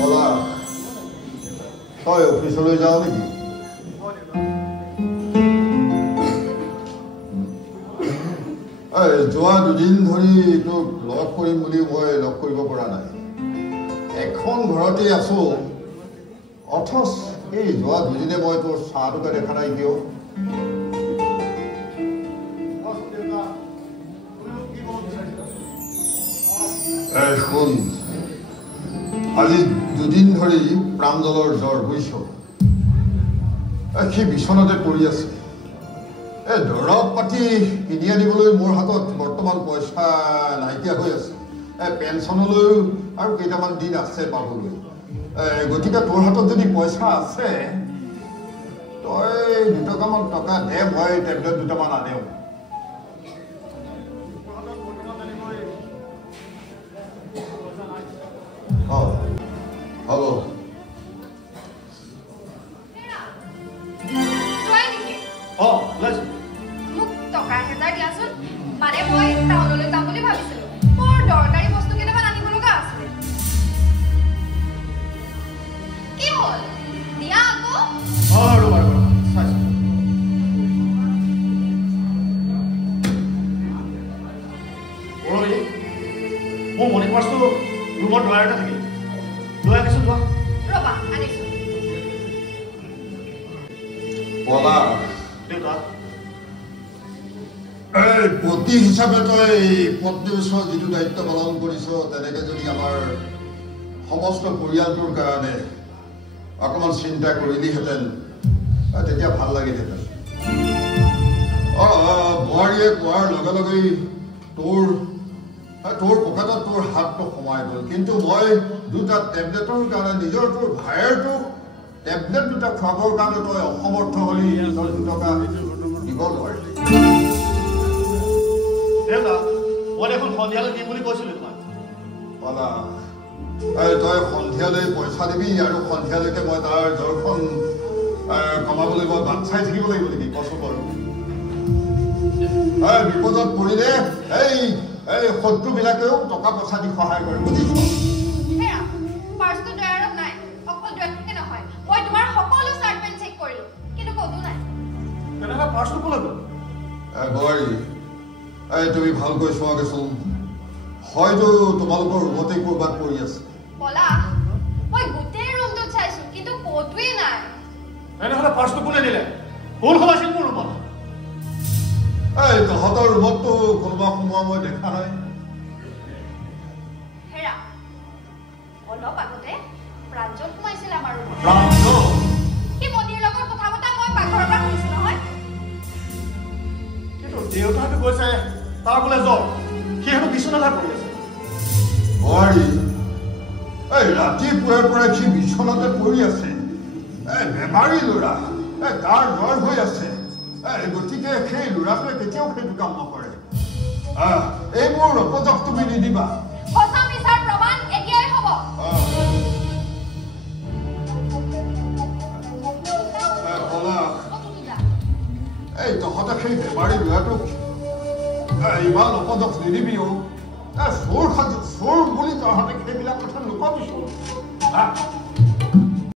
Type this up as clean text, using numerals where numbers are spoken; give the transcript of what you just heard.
বলা তই অফিচলৈ যাও নেকি যোৱা দুদিন ধৰি তোক লগ কৰিম বুলি মই লগ কৰিব পৰা নাই এখন ঘৰতে আছো অথচ এই যোৱা দুদিনে মই তোৰ চাহটোকে দেখা নাই কিয় শুন আজি দুদিন ধৰি প্ৰাঞ্জলৰ জ্বৰ বুজিছ সি বিচনাতে পৰি আছে দৰৱ পাতি কিনি আনিবলৈ মোৰ হাতত বৰ্তমান পইচা নাইকিয়া হৈ আছে পেঞ্চনলৈও আৰু কেইটামান দিন আছে পাবলৈ গতিকে তোৰ হাতত যদি পইচা আছে তই দুটকামান টকা দে মই টেবলেট দুটামান আনিম হ'ব মোক টকা 1000 দিয়াচোন মানে মই টাউনলৈ যাম বুলি ভাবিছিলো মোৰ দৰকাৰী বস্তু কেইটামান আনিব লগা আছিল কি হ'ল দিয়া আকৌ মোৰ মনি পাৰ্চটো ৰুমৰ ড্ৰয়াৰতে থাকিল লৈ আহিছো যোৱা ৰবা আনিছো বলা দেউতা পতি হিচাপে তই পত্নীৰ ওচৰত যিটো দায়িত্ব পালন কৰিছ তেনেকে যদি আমাৰ সমস্ত পৰিয়ালটোৰ কাৰণে অকণমান চিন্তা কৰিলিহেঁতেন তেতিয়া ভাল লাগিলহেঁতেন বোৱাৰীয়ে কোৱাৰ লগে লগেই তোৰ পকেটত তোৰ হাতটো সোমাই গ'ল কিন্তু মই দুটা টেবলেটৰ কাৰণে নিজৰ তোৰ ভায়েৰটোক টেবলেট দুটা খুৱাবৰ কাৰণে তই অসমৰ্থ হলি তই দুটকা দিব নোৱাৰিলি মই দেখোন সন্ধিয়ালৈ দিম বুলি কৈছিলো তোমাক তই সন্ধিয়ালৈ পইচা দিবি আৰু সন্ধিয়ালৈকে মই তাৰ জ্বৰখন কমাবলৈ মই বাট চাই থাকিব লাগিব নেকি কচোন বাৰু বিপদত পৰিলে এই শত্ৰুবিলাকেও টকা পইচা দি সহায় কৰে বুজিছ তুমি ভালকৈ চোৱাগেচোন হয়তো তোমালোকৰ ৰুমতে ক'ৰবাত পৰি আছে তহঁতৰ ৰুমততো কোনোবা সোমোৱা মই দেখা নাই দেউতাকে কৈছে তাৰ বোলে জ্বৰ সিহঁতো বিচনাতে পৰি আছে ৰাতিপুৱাই সি বিচনাতে পৰি আছে বেমাৰী ল'ৰা তাৰ জ্বৰ হৈ আছে গতিকে সেই ল'ৰাটোৱে কেতিয়াও সেইটো কাম নকৰে এইবোৰ উপযোগ তুমি নিদিবা তহঁতে সেই বেমাৰী ল'ৰাটোক ইমান উপযোগ নিদিবিও চোৰ বুলি তহঁতে সেইবিলাক কথা নকবিছো